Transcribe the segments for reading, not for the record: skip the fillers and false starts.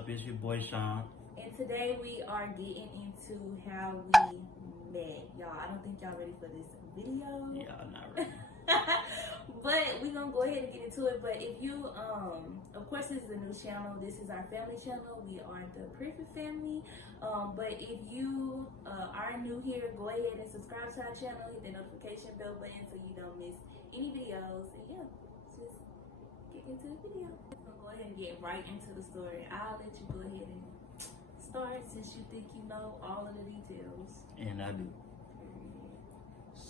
up? It's your boy Sean. And today we are getting into how we met. Y'all, I don't think y'all ready for this video. Yeah, I'm not ready. But we're gonna go ahead and get into it. But if you, of course, this is a new channel. This is our family channel. We are the Perfect Family. But if you are new here, go ahead and subscribe to our channel. Hit the notification bell button so you don't miss any videos. And yeah, just get into the video. So go ahead and get right into the story. I'll let you go ahead and start since you think you know all of the details. And I do.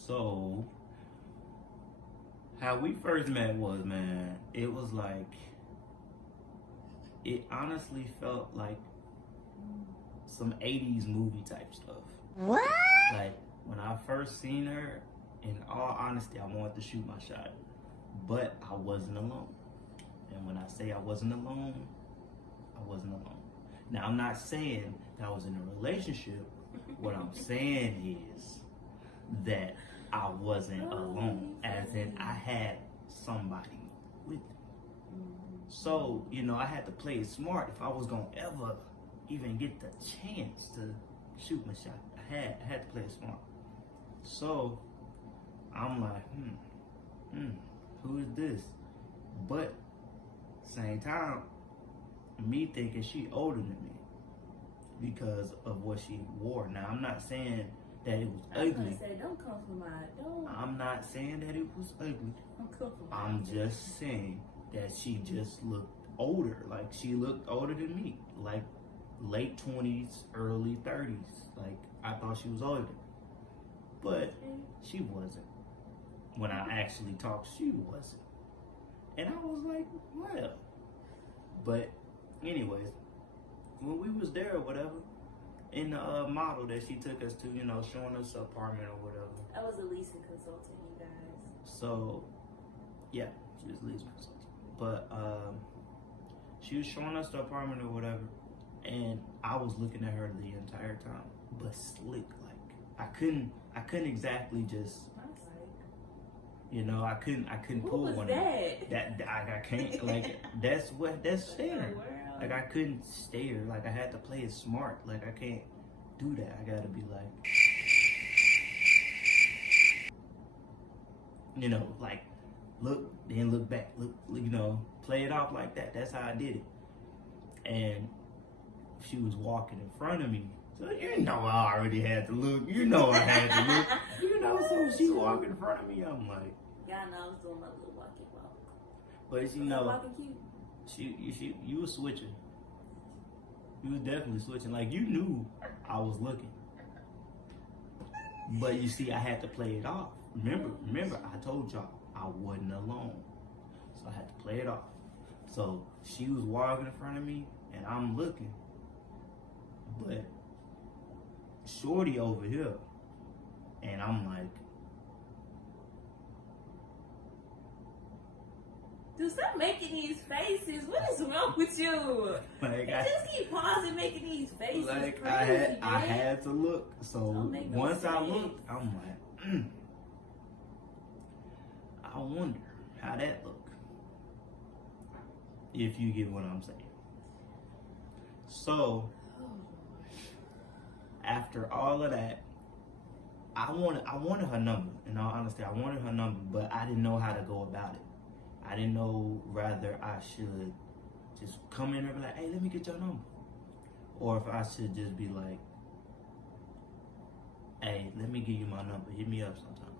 So, how we first met was, man, it was like, it honestly felt like some 80s movie type stuff. What? Like, when I first seen her, in all honesty, I wanted to shoot my shot. But I wasn't alone. And when I say I wasn't alone, I wasn't alone. Now, I'm not saying that I was in a relationship. What I'm saying is that I wasn't alone, as in I had somebody with me. So, you know, I had to play it smart if I was going to ever even get the chance to shoot my shot. I had to play it smart. So, I'm like, who is this? But, same time, me thinking she older than me because of what she wore. Now, I'm not saying that it was ugly. I was gonna say, don't come for my don't. I'm not saying that it was ugly. Don't come for my I'm just saying that she just looked older. Like, she looked older than me. Like, late 20s, early 30s. Like, I thought she was older. But she wasn't. When I actually talked, she wasn't. And I was like, well. But anyways, when we was there or whatever, in the model that she took us to, you know, showing us the apartment or whatever. I was a leasing consultant, you guys. So, yeah, she was a leasing consultant. But she was showing us the apartment or whatever, and I was looking at her the entire time, but slick, like I couldn't exactly just. You know, I couldn't pull one. That I can't, like, that's staring. Like, I couldn't stare. Like, I had to play it smart. Like, I can't do that. I gotta be like, you know, like, look, then look back. Look, you know, play it off like that. That's how I did it. And she was walking in front of me. So, you know, I already had to look. You know I had to look. You know, so she walking in front of me. I'm like, yeah, I know I was doing my little walking walk. But you know, walking cute. You was switching. You was definitely switching. Like, you knew I was looking. But you see, I had to play it off. Remember, I told y'all I wasn't alone. So I had to play it off. So she was walking in front of me and I'm looking. But shorty over here, and I'm like, dude, stop making these faces. What is wrong with you? Like, just keep pausing making these faces. Like, crazy, I had to look. So once I looked, I'm like, I wonder how that look. If you get what I'm saying. So after all of that, I wanted her number. In all honesty, I wanted her number, but I didn't know how to go about it. I didn't know whether I should just come in and be like, hey, let me get your number. Or if I should just be like, hey, let me give you my number. Hit me up sometime.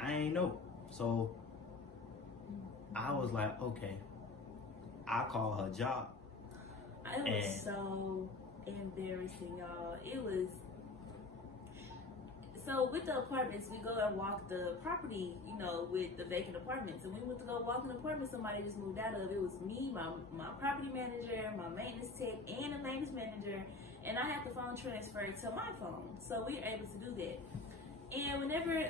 I ain't know. So I was like, okay, I call her job. It was so embarrassing, y'all. It was. So with the apartments, we go and walk the property, you know, with the vacant apartments. And we went to go walk an apartment somebody just moved out of. It was me, my property manager, my maintenance tech, and the maintenance manager. And I had the phone transferred to my phone. So we were able to do that. And whenever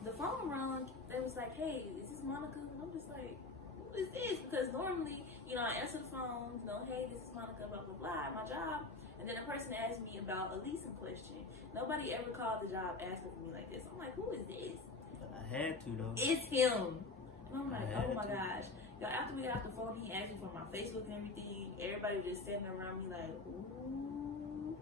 the phone rang, they was like, hey, is this Monica? And I'm just like, who is this? Because normally, you know, I answer the phone, you know, hey, this is Monica, blah, blah, blah, my job. And then a person asked me about a leasing question. Nobody ever called the job asking for me like this. I'm like, who is this? I had to, though. It's him. And I'm like, oh my gosh. Y'all, after we got off the phone, he asked me for my Facebook and everything. Everybody was just sitting around me like, ooh.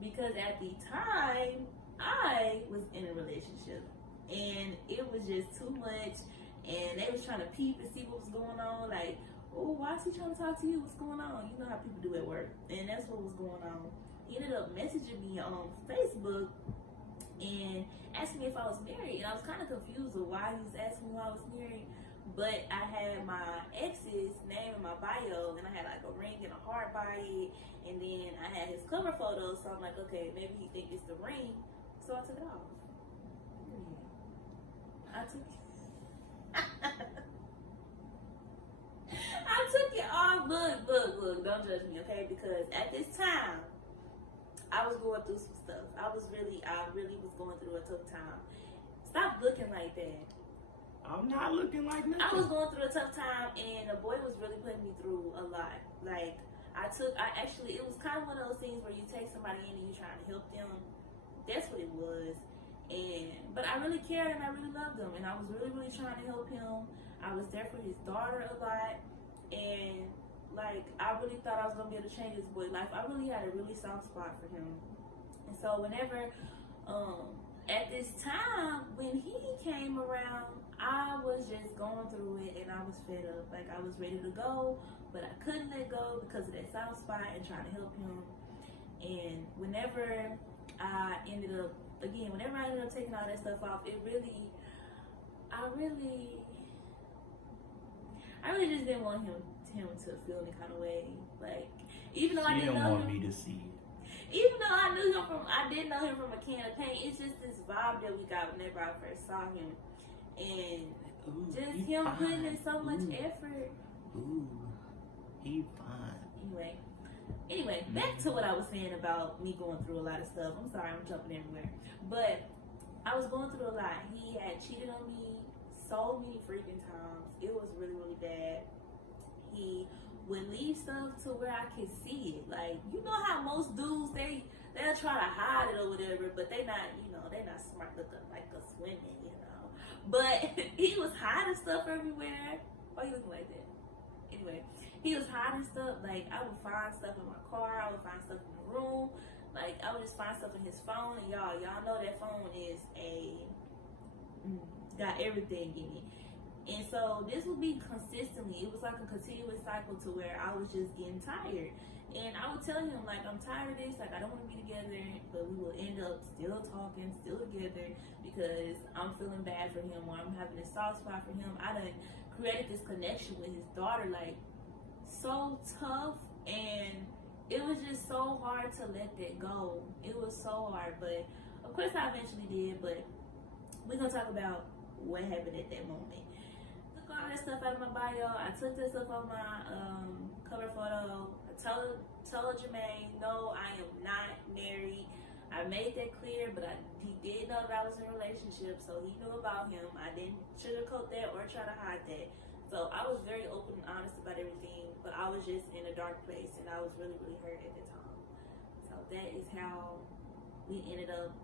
Because at the time, I was in a relationship. And it was just too much. And they was trying to peep and see what was going on. Like, oh, why is he trying to talk to you? What's going on? You know how people do at work. And that's what was going on. He ended up messaging me on Facebook and asking me if I was married. And I was kind of confused of why he was asking me why I was married. But I had my ex's name in my bio, and I had like a ring and a heart by it. And then I had his cover photo, so I'm like, okay, maybe he think it's the ring. So I took it off. I took I took it off. Look, don't judge me, okay? Because at this time, I was going through some stuff. I really was going through a tough time. Stop looking like that. I'm not looking like nothing. I was going through a tough time, and the boy was really putting me through a lot. Like, it was kind of one of those things where you take somebody in and you're trying to help them. That's what it was. But I really cared and I really loved him, and I was really, really trying to help him. I was there for his daughter a lot, and like, I really thought I was gonna be able to change his boy's life. I really had a really soft spot for him. And so whenever, at this time, when he came around, I was just going through it and I was fed up. Like, I was ready to go, but I couldn't let go because of that soft spot and trying to help him. And whenever I ended up taking all that stuff off, I really just didn't want him to feel any kind of way. Like, even though I didn't know him, me to see it. even though I didn't know him from a can of paint, it's just this vibe that we got whenever I first saw him. And just him putting in so much effort. Ooh, he fine. Anyway, back to what I was saying about me going through a lot of stuff. I'm sorry, I'm jumping everywhere. But I was going through a lot. He had cheated on me so many freaking times. It was really, really bad. He would leave stuff to where I could see it. Like, you know how most dudes, they'll try to hide it or whatever, but they're not smart looking like us women, you know. But he was hiding stuff everywhere. Why you looking like that? Anyway, he was hiding stuff. Like, I would find stuff in my car. I would find stuff in the room. Like, I would just find stuff in his phone. And y'all know that phone is got everything in it. And so this would be consistently. It was like a continuous cycle to where I was just getting tired. And I would tell him, like, I'm tired of this. Like, I don't want to be together. But we will end up still talking, still together, because I'm feeling bad for him, or I'm having a soft spot for him. I done created this connection with his daughter, like, so tough, and it was just so hard to let that go. It was so hard, but of course I eventually did. But we're gonna talk about what happened at that moment. Took all that stuff out of my bio. I took that stuff off my cover photo. I told Jermaine, no, I am not married. I made that clear, but he did know that I was in a relationship, so he knew about him. I didn't sugarcoat that or try to hide that. So I was very open and honest about everything, but I was just in a dark place, and I was really, really hurt at the time. So that is how we ended up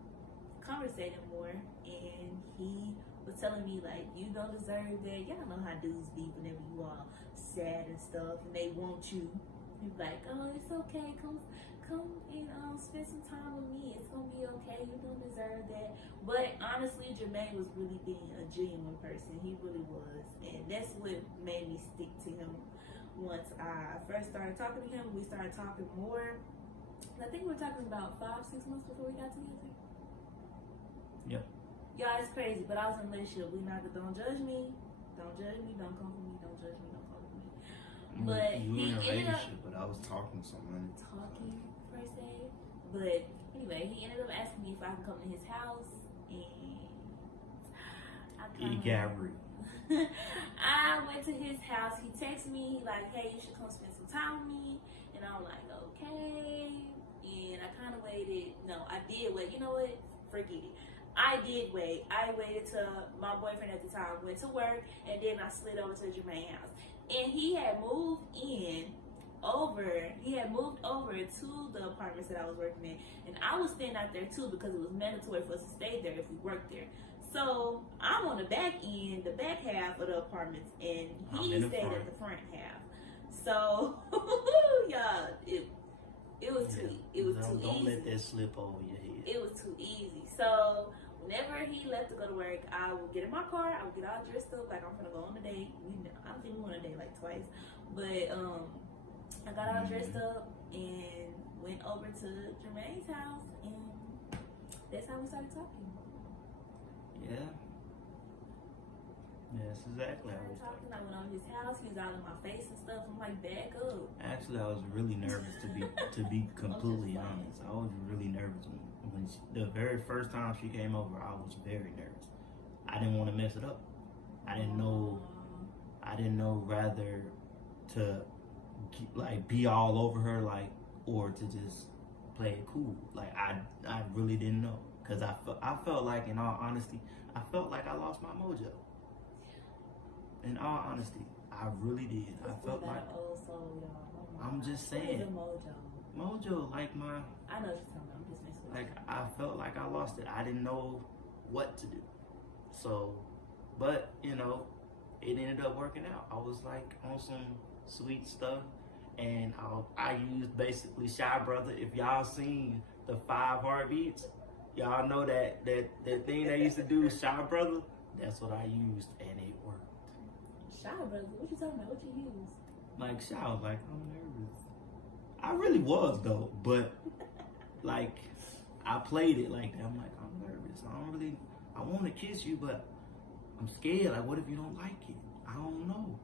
conversating more, and he was telling me, like, you don't deserve that. Y'all know how dudes be whenever you are sad and stuff, and they want you. He's like, oh, it's okay, come and spend some time with me. It's gonna be okay. You don't deserve that. But honestly, Jermaine was really being a genuine person. He really was, and that's what made me stick to him. Once I first started talking to him, we started talking more. I think we were talking about 5-6 months before we got together. Yep. Y'all, it's crazy, but I was in a relationship. Don't judge me. Don't judge me. Don't come for me. Don't judge me. Don't come for me. But you he in a ended up relationship, but I was talking to someone. talking per se. But anyway, he ended up asking me if I could come to his house, and It got real. I went to his house. He texted me like, "Hey, you should come spend some time with me." And I'm like, "Okay." And I kind of waited. No, I did wait. You know what? Forget it. I did wait. I waited till my boyfriend at the time went to work, and then I slid over to Jermaine's house. And he had moved over to the apartments that I was working in. And I was staying out there too because it was mandatory for us to stay there if we worked there. So I'm on the back end, the back half of the apartments, and he stayed at the front half. So yeah, it was too easy. Don't let that slip over your head. It was too easy. So whenever he left to go to work, I would get in my car, I would get all dressed up like I'm gonna go on a date. I don't think we went on a date like twice, but I got all dressed up and went over to Jermaine's house, and that's how we started talking. Yeah. Yes, exactly. I went over his house. He was out in my face and stuff. I'm like, back up. Actually, I was really nervous to be completely honest. I was really nervous when the very first time she came over. I was very nervous. I didn't want to mess it up. I didn't know rather to like be all over her or to just play it cool. Like I really didn't know, because I felt like, in all honesty, I felt like I lost my mojo. In all honesty, I really did. I felt like I'm just saying mojo, like my. I know what you're talking about. I'm just messing with like I felt like I lost it. I didn't know what to do. So, but it ended up working out. I was like on some sweet stuff, and I used basically Shy Brother. If y'all seen the 5 heartbeats, y'all know that thing they used to do, Shy Brother. That's what I used, and it worked. Shy Brother? What you talking about? What you use? Like Shy was like, I'm nervous. I really was though, but like I played it like that. I'm like, I'm nervous. I want to kiss you, but I'm scared. Like, what if you don't like it? I don't know.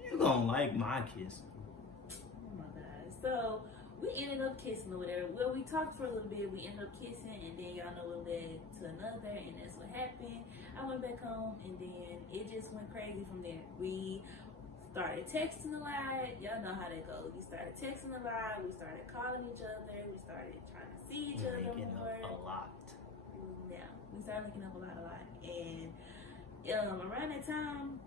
You gonna like my kiss. Oh my God. So we ended up kissing or whatever. Well, we talked for a little bit. We ended up kissing, and then y'all know it led to another, and that's what happened. I went back home, and then it just went crazy from there. We started texting a lot. Y'all know how that goes. We started texting a lot. We started calling each other. We started trying to see each other more. A lot. Yeah, we started linking up a lot. And around that time,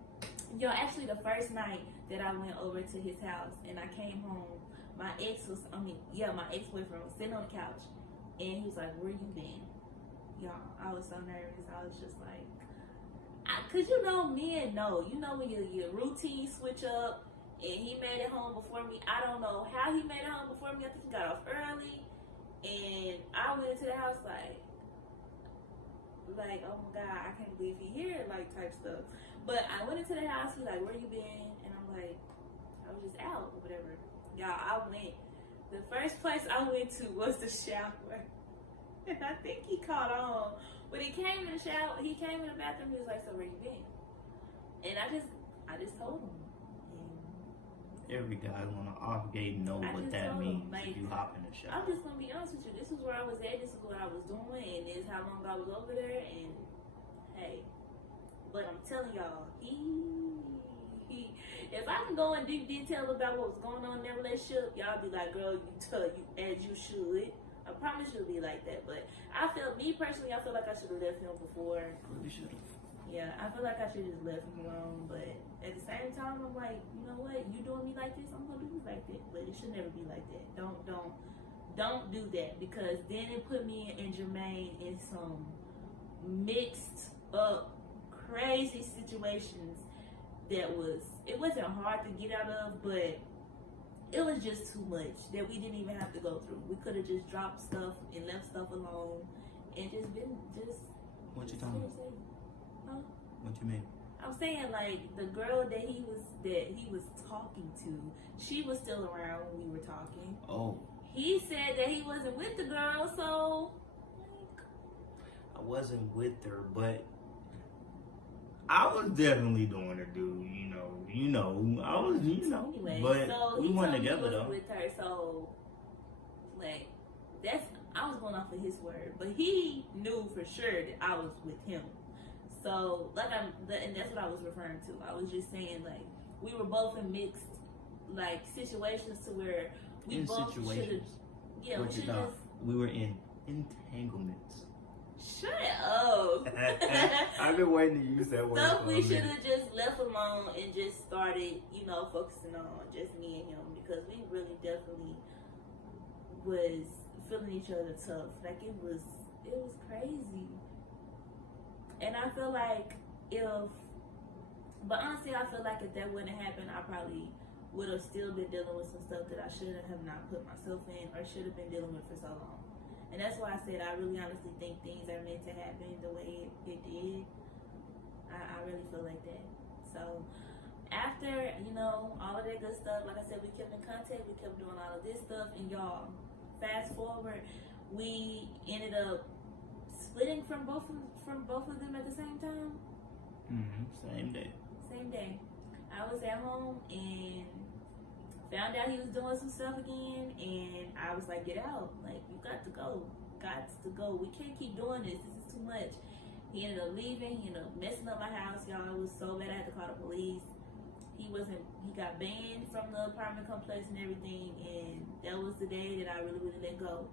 actually the first night that I went over to his house and I came home, my ex-boyfriend was sitting on the couch, and he was like, where you been? Y'all, I was so nervous. I was just like, cause men know, when your routine switch up, and he made it home before me. I don't know how he made it home before me. I think he got off early, and I went into the house like, oh my God, I can't believe he here, like type stuff. But I went into the house. He like, where you been? And I'm like, I was just out or whatever. Y'all, the first place I went to was the shower. And I think he caught on. When he came in the shower, he came in the bathroom, he was like, so where you been? And I just told him. Every guy on an off gate know what that means if you hop in the shower. I'm just gonna be honest with you. This is where I was at, this is what I was doing, and this is how long I was over there, and hey. But I'm telling y'all, he if I can go in deep detail about what was going on in that relationship, y'all be like, girl, you as you should. I promise you'll be like that. But I feel like I should have left him before. Really should have. Yeah, I feel like I should have just left him alone. But at the same time, I'm like, you know what? You doing me like this, I'm gonna do you like that. But it should never be like that. Don't do that, because then it put me and Jermaine in some mixed up, crazy situations that it wasn't hard to get out of, but it was just too much that we didn't even have to go through. We could have just dropped stuff and left stuff alone and just been What you talking about? Huh? What you mean? I'm saying, like, the girl that he was talking to, she was still around when we were talking. Oh. He said that he wasn't with the girl, so I wasn't with her, but I was definitely doing her, dude. I was, anyway, but so we weren't together he wasn't though. with her, so like I was going off of his word, but he knew for sure that I was with him. So and that's what I was referring to. I was just saying, like, we were both in mixed situations to where we both should have. Yeah, we were in entanglements. Shut up. I've been waiting to use that word. Stuff we should have just left alone and just started, focusing on just me and him, because we really definitely was feeling each other tough. Like, it was crazy. And I feel like but honestly, I feel like if that wouldn't happen, I probably would have still been dealing with some stuff that I should have not put myself in or should have been dealing with for so long. And that's why I said I really honestly think things are meant to happen the way it did. I really feel like that. So after, all of that good stuff, like I said, we kept in contact, we kept doing all of this stuff, and y'all, fast forward, we ended up splitting from both of them at the same time. Same day. Same day. I was at home and found out he was doing some stuff again, and I was like, get out. Like, you got to go. Got to go. We can't keep doing this. This is too much. He ended up leaving. He ended up messing up my house, y'all. It was so bad I had to call the police. He got banned from the apartment complex and everything, and that was the day that I really let go.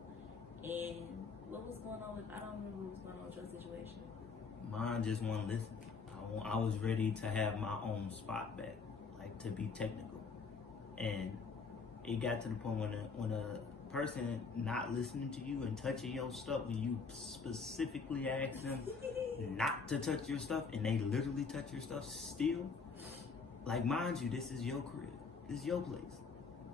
And what was going on I don't remember what was going on with your situation. Mine just won't listen. I was ready to have my own spot back, like to be technical. And it got to the point when a person not listening to you and touching your stuff, when you specifically ask them not to touch your stuff, and they literally touch your stuff still, like, mind you, this is your crib, this is your place,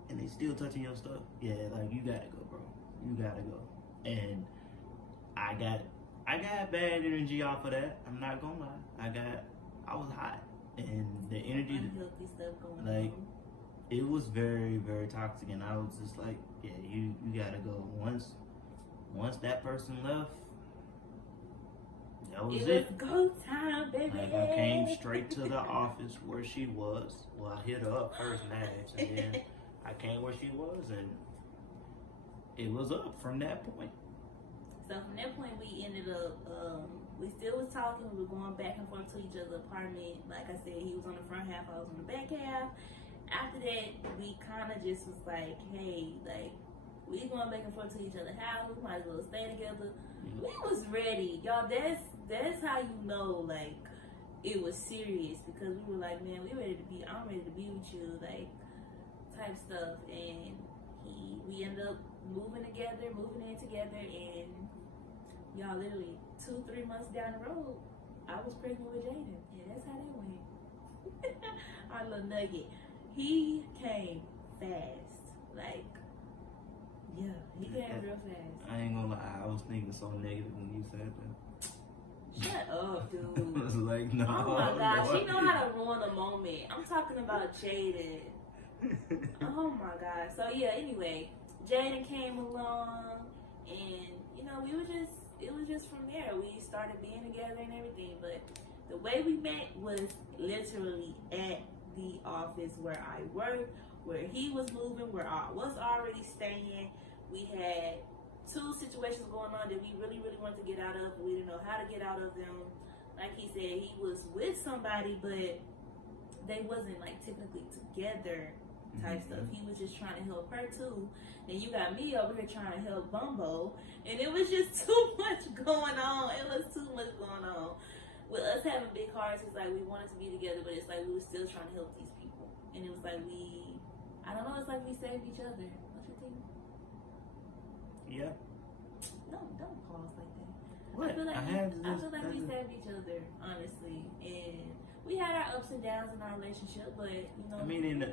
and they still touching your stuff. Yeah, like, you gotta go, bro. You gotta go. And I got bad energy off of that. I'm not gonna lie. I was hot, and the energy, unhealthy stuff going like, on. it was very, very toxic, and I was just like, yeah, you gotta go. Once that person left, that was it. It was go time, baby. Like, I came straight to the office where she was. Well, I hit her up first, Nash, and then I came where she was, and it was up from that point. So from that point, we ended up, we still was talking. We were going back and forth to each other's apartment. Like I said, he was on the front half, I was on the back half. After that, we kind of just was like, hey, like, we going back and forth to each other's house. We might as well stay together. We was ready. Y'all, that's how you know, like, it was serious. Because we were like, man, I'm ready to be with you, like, type stuff. And we ended up moving in together, and y'all, literally 2-3 months down the road, I was pregnant with Jaden. Yeah, that's how that went. Our little nugget. He came fast. Like, yeah, he came real fast. I ain't gonna lie, I was thinking so negative when you said that. Shut up, dude. I was like, no. Oh my gosh, he know how to ruin a moment. I'm talking about Jaden. Oh my gosh. So yeah, anyway, Jaden came along, and it was just from there. We started being together and everything. But the way we met was literally at the office where I worked, where he was moving, where I was already staying. We had 2 situations going on that we really wanted to get out of. We didn't know how to get out of them. Like he said, he was with somebody, but they wasn't like technically together type stuff. He was just trying to help her too. And you got me over here trying to help Bumbo. And it was just too much going on. It was too much going on. With us having big hearts, it's like we wanted to be together, but it's like we were still trying to help these people. And it was like I don't know, it's like we saved each other. What you think? Yeah. No, don't pause like that. What? I feel like we saved each other, honestly. And we had our ups and downs in our relationship, but I mean,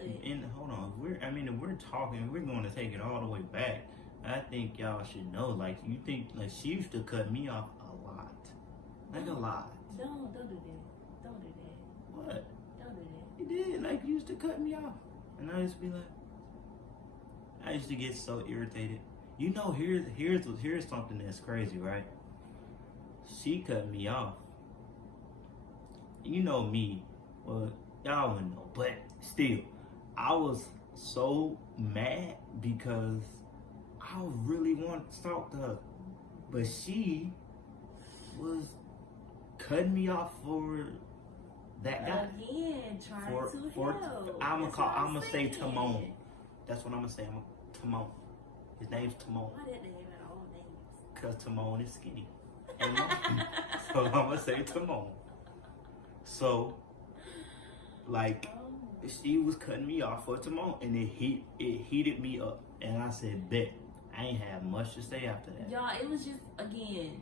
hold on. If we're talking, we're going to take it all the way back. I think y'all should know, like, you think, like, she used to cut me off a lot. Like, a lot. Don't do that. Don't do that. What? Don't do that. You did. Like, you used to cut me off. And I used to be like, I used to get so irritated. You know, here's something that's crazy, right? She cut me off. You know me. Well, y'all wouldn't know. But still, I was so mad because I really wanted to talk to her. But she was cutting me off for that guy. Again, trying to help. I'm gonna say Timon. That's what I'm gonna say. Timon. His name's Timon. Why did they have all names? Because Timon is skinny. And so I'm gonna say Timon. So, like, she was cutting me off for Timon, and it heated me up. And I said, bet. I ain't have much to say after that. Y'all, it was just, again,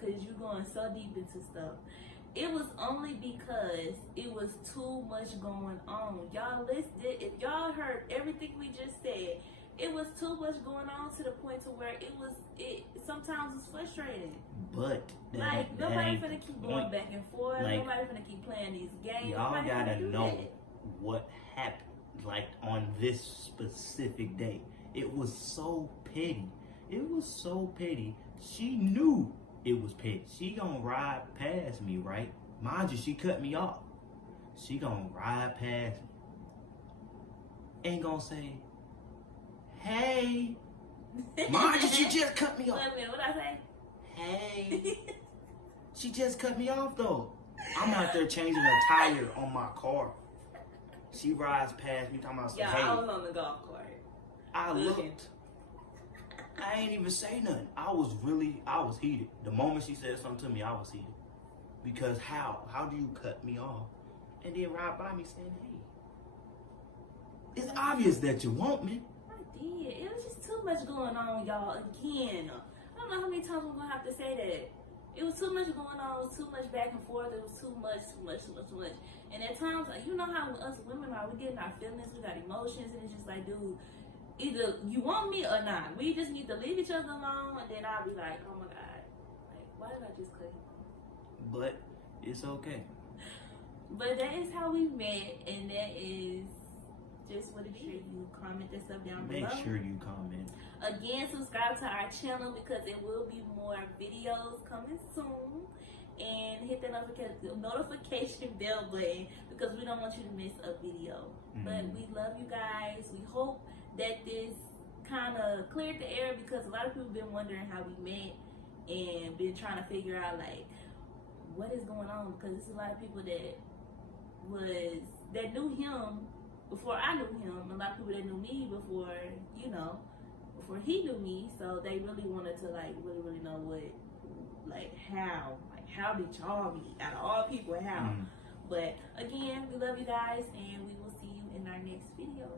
because you're going so deep into stuff. It was only because it was too much going on. Y'all listened, if y'all heard everything we just said, it was too much going on to the point to where it sometimes it's frustrating. But like nobody finna keep going back and forth. Like, nobody finna keep playing these games. Y'all gotta know what happened. Like on this specific day, it was so petty. It was so petty. She knew it was petty. She gonna ride past me, right? Mind you, she cut me off. She gonna ride past me. Ain't gonna say, hey. Mind you, she just cut me off. Wait a minute, what'd I say? Hey. She just cut me off though. I'm out there changing a tire on my car. She rides past me talking about some, hey. I was on the golf cart. I looked. I ain't even say nothing. I was heated. The moment she said something to me, I was heated. Because how? How do you cut me off and then ride by me saying, hey? It's obvious that you want me. I did. It was just too much going on, y'all. Again, I don't know how many times we're gonna have to say that. It was too much going on. It was too much back and forth. It was too much. And at times, you know how us women are. We get in our feelings. We got emotions, and it's just like, dude, either you want me or not. We just need to leave each other alone, and then I'll be like, oh my God, like, why did I just cut him off? But it's okay. But that is how we met, and that is just what it is. You comment that stuff down below. Make sure you comment. Again, subscribe to our channel because there will be more videos coming soon. And hit that notification bell button because we don't want you to miss a video. But we love you guys. We hope that this kind of cleared the air because a lot of people have been wondering how we met and been trying to figure out like what is going on, because there's a lot of people that knew him before I knew him, a lot of people that knew me before, you know, before he knew me. So they really wanted to like really know what, like how did y'all meet out of all people, how? But again, we love you guys and we will see you in our next video.